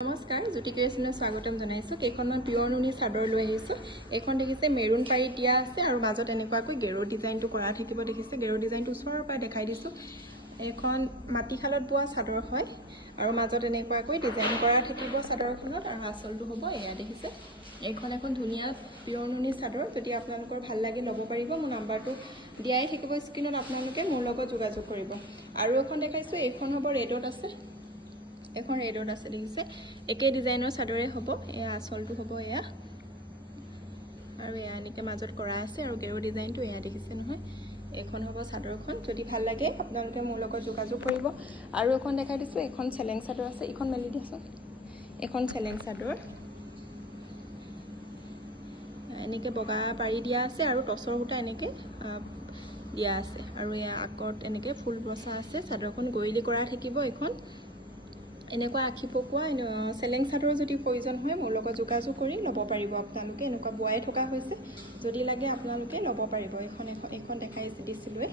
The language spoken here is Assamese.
নমস্কাৰ জ্যোতি ক্ৰিয়েশ্যনত স্বাগতম জনাইছো কেইখনমান পিয়ৰ নুনি চাদৰ লৈ আহিছো এখন দেখিছে মেৰুন পাৰি দিয়া আছে আৰু মাজত এনেকুৱাকৈ গেৰো ডিজাইনটো কৰা থাকিব দেখিছে গেৰো ডিজাইনটো ওচৰৰ পৰা দেখাই দিছো এখন মাটিখালত বোৱা চাদৰ হয় আৰু মাজত এনেকুৱাকৈ ডিজাইন কৰা থাকিব চাদৰখনত আৰু আঁচলটো হ'ব এয়া দেখিছে এখন ধুনীয়া পিয়ৰ নুনি চাদৰ যদি আপোনালোকৰ ভাল লাগে ল'ব পাৰিব মোৰ নাম্বাৰটো দিয়াই থাকিব স্ক্ৰীনত আপোনালোকে মোৰ লগত যোগাযোগ কৰিব আৰু এখন দেখাইছো এইখন হ'ব ৰেডত আছে এখন ৰেডত আছে দেখিছে একে ডিজাইনৰ চাদৰে হ'ব এয়া আঁচলটো হ'ব এয়া আৰু এয়া এনেকৈ মাজত কৰা আছে আৰু গেৰো ডিজাইনটো এয়া দেখিছে নহয় এখন হ'ব চাদৰখন যদি ভাল লাগে আপোনালোকে মোৰ লগত যোগাযোগ কৰিব আৰু এখন দেখাই দিছোঁ এখন চেলেং চাদৰ আছে এখন মেলি দিছোঁ এখন চেলেং চাদৰ এনেকৈ বগা পাৰি দিয়া আছে আৰু টচৰ সূতা এনেকৈ দিয়া আছে আৰু এয়া আকত এনেকৈ ফুল বচা আছে চাদৰখন গৰিলি কৰা থাকিব এখন এনেকুৱা আখি পকোৱা চেলেং চাদৰ যদি প্ৰয়োজন হয় মোৰ লগত যোগাযোগ কৰি ল'ব পাৰিব আপোনালোকে এনেকুৱা বোৱাই থকা হৈছে যদি লাগে আপোনালোকে ল'ব পাৰিব এখন দেখাই দিছিলোৱে